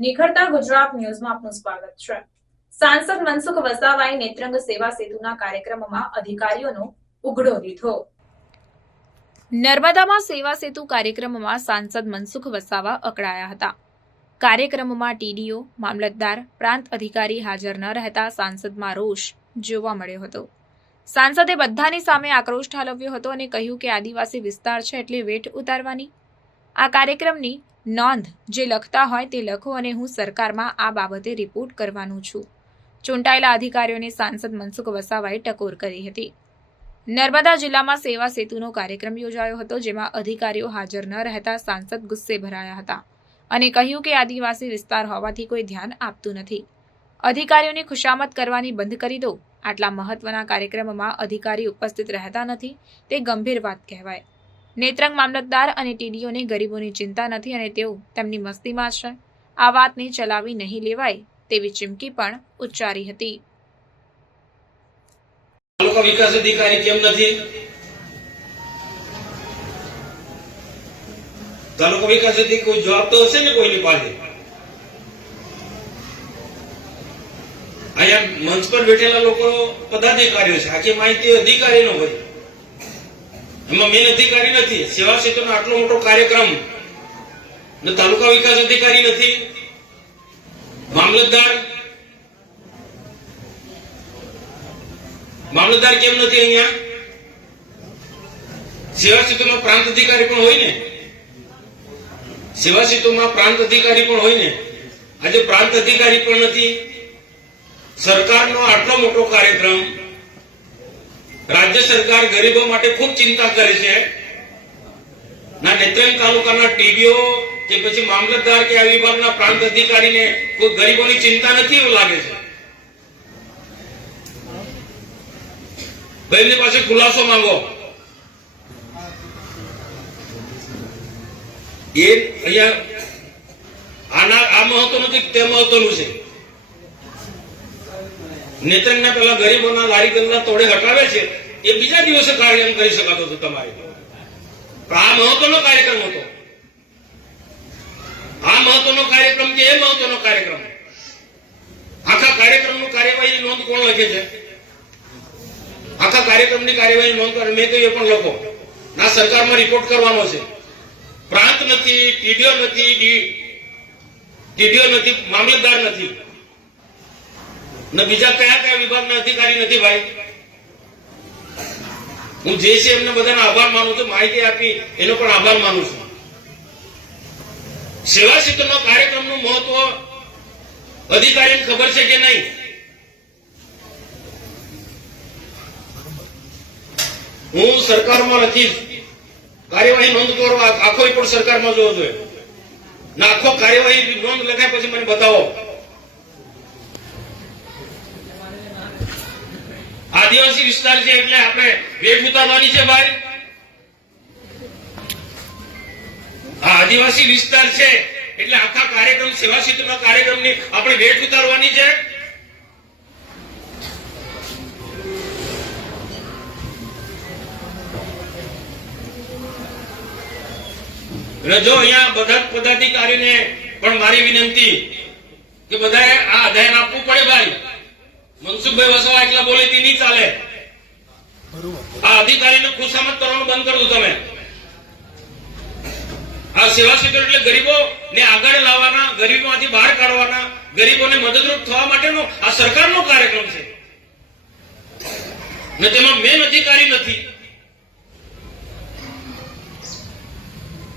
નિખરતા ગુજરાત ન્યૂઝમાં આપનું સ્વાગત છે. સાંસદ મનસુખ વસાવાએ નેત્રંગ સેવા સેતુના કાર્યક્રમમાં અધિકારીઓનો ઉઘડો લીધો. નર્મદામાં સેવા સેતુ કાર્યક્રમમાં સાંસદ મનસુખ વસાવા અકળાયા હતા. કાર્યક્રમમાં ટીડીઓ, મામલતદાર, પ્રાંત અધિકારી હાજર ન રહેતા સાંસદમાં રોષ જોવા મળ્યો હતો. સાંસદે બધાની સામે આક્રોશ ઠાલવ્યો હતો અને કહ્યું કે આદિવાસી વિસ્તાર છે એટલે વેઠ ઉતારવાની. આ કાર્યક્રમની નોંધ, જે લખતા હોય તે લખો અને હું સરકારમાં આ બાબતે રિપોર્ટ કરવાનું છું. ચૂંટાયેલા અધિકારીઓને સાંસદ મનસુખ વસાવાએ ટકોર કરી હતી. નર્મદા જિલ્લામાં સેવા સેતુનો કાર્યક્રમ યોજાયો હતો, જેમાં અધિકારીઓ હાજર ન રહેતા સાંસદ ગુસ્સે ભરાયા હતા અને કહ્યું કે આદિવાસી વિસ્તાર હોવાથી કોઈ ધ્યાન આપતું નથી. અધિકારીઓને ખુશામત કરવાની બંધ કરી દો. આટલા મહત્વના કાર્યક્રમમાં અધિકારી ઉપસ્થિત રહેતા નથી, તે ગંભીર વાત કહેવાય. નેત્રંગ મામલતદાર અને ટીડીઓને ગરીબોની ચિંતા નથી અને તેઓ તેમની મસ્તીમાં છે. આ વાતને ચલાવી નહીં લેવાય તેવી ચીમકી પણ ઉચ્ચારી હતી. તાલુકા વિકાસ અધિકારી કેમ નથી? તાલુકા વિકાસ અધિકારી કોઈ જવાબ તો હશે ને કોઈની પાસે? અહીંયા મંચ પર બેઠેલા લોકો પદાધિકારીઓ છે. આખી માહિતી અધિકારીનો હોય. એમાં મેન અધિકારી નથી. સેવા ક્ષેત્રનો આટલો મોટો કાર્યક્રમ ને તાલુકા વિકાસ અધિકારી નથી. મામલતદાર મામલતદાર કેમ નથી અહીંયા? સેવા ક્ષેત્રમાં પ્રાંત અધિકારી પણ હોય ને? સેવા ક્ષેત્રમાં પ્રાંત અધિકારી પણ હોય ને? આજે પ્રાંત અધિકારી પણ નથી. સરકારનો આટલો મોટો કાર્યક્રમ રાજ્ય સરકાર ગરીબો માટે ખૂબ ચિંતા કરે છે. ના, નેત્રંગ તાલુકાના ટીડીઓ કે પછી મામલતદાર કે આ વિભાગના પ્રાંત અધિકારીને કોઈ ગરીબોની ચિંતા નથી એવું લાગે છે? ભાઈની પાસે ખુલાસો માંગો. એ અહીંયા આના આ મહત્વ નથી તે મહત્વનું છે? નેત્રંગના પેલા ગરીબોના લારી ગલ્લા તોડે હટાવે છે? એ બીજા દિવસે કાર્યક્રમ કરી શકાતો હતો તમારે. આ મહત્વનો કાર્યક્રમ હતો. આ મહત્વનો કાર્યક્રમ કે એ મહત્વનો કાર્યક્રમ? આખા કાર્યક્રમનું કાર્યવાહીની નોંધ કોણ લખે છે? આખા કાર્યક્રમની કાર્યવાહી નોંધ કરે. મેં કહ્યું પણ લખો. ના, સરકારમાં રિપોર્ટ કરવાનો છે. પ્રાંત નથી, ટીડીઓ નથી ટીડીઓ નથી, મામલતદાર નથી. ને બીજા કયા કયા વિભાગના અધિકારી નથી ભાઈ? હું જે છે એમને બધાનો આભાર માનું છું, માહિતી આપી એનો પણ આભાર માનું છું. સેવા ક્ષેત્રનો કાર્યક્રમનું મહત્વ અધિકારીને ખબર છે કે નહીં? હું સરકારમાં નથી. કાર્યવાહી નોંધ કરવા આખો પણ સરકારમાં જોવો જોઈએ. આખો કાર્યવાહી નોંધ લખાય પછી મને બતાવો. આદિવાસી વિસ્તાર છે એટલે આપણે વેગુતા ઉતારવાની છે ભાઈ. આ આદિવાસી વિસ્તાર છે એટલે આખા કાર્યક્રમ, સેવા ક્ષેત્રના કાર્યક્રમની આપણે વેટ ઉતારવાની છે. રજો અહીંયા બધા પદાધિકારીને પણ મારી વિનંતી કે બધાએ આ અધ્યયન આપવું પડે ભાઈ. મનસુખભાઈ વસાવા એકલા બોલે તે નહીં ચાલે. આ અધિકારીને ખુશામત કરવાનું બંધ કરી તમે. આ સેવા સેક્ટર એટલે ગરીબો ને આગળ લાવવાના ગરીબોમાંથી બહાર કાઢવાના ગરીબોને મદદરૂપ થવા માટેનો આ સરકારનો કાર્યક્રમ છે. ને તેમાં મેન અધિકારી નથી.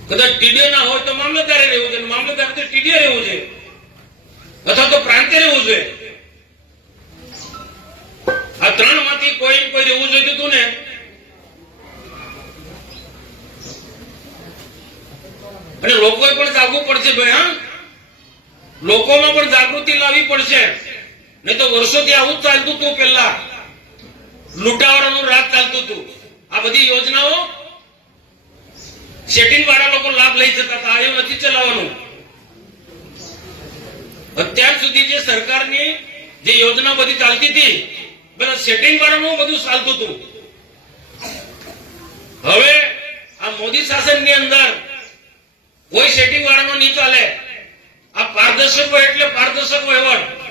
કદાચ ટીડીએ ના હોય તો મામલતદારે રહેવું છે મામલતદાર તો ટીડીએ રહેવું છે અથવા તો પ્રાંતે રહેવું છે આ ત્રણમાંથી કોઈ કોઈ રહેવું જોઈતું હતું ને? અને લોકોએ પણ જાગવું પડશે ભાઈ, હા? લોકોમાં પણ જાગૃતિ લાવવી પડશે. નહીં તો વર્ષોથી આવું ચાલતું હતું પેલા લૂંટાવાળાનું રાત ચાલતું હતું આ બધી યોજનાઓ સેટિંગ વાળા લોકો લાભ લઈ જતા હતા એવું નથી ચલાવવાનું. અત્યાર સુધી જે સરકારની જે યોજના બધી ચાલતી હતી બધા સેટિંગ વાળાનું બધું ચાલતું હતું. હવે આ મોદી શાસનની અંદર કોઈ સેટિંગ વાળાનો નહીં ચાલે. આ પારદર્શક એટલે પારદર્શક વહીવટ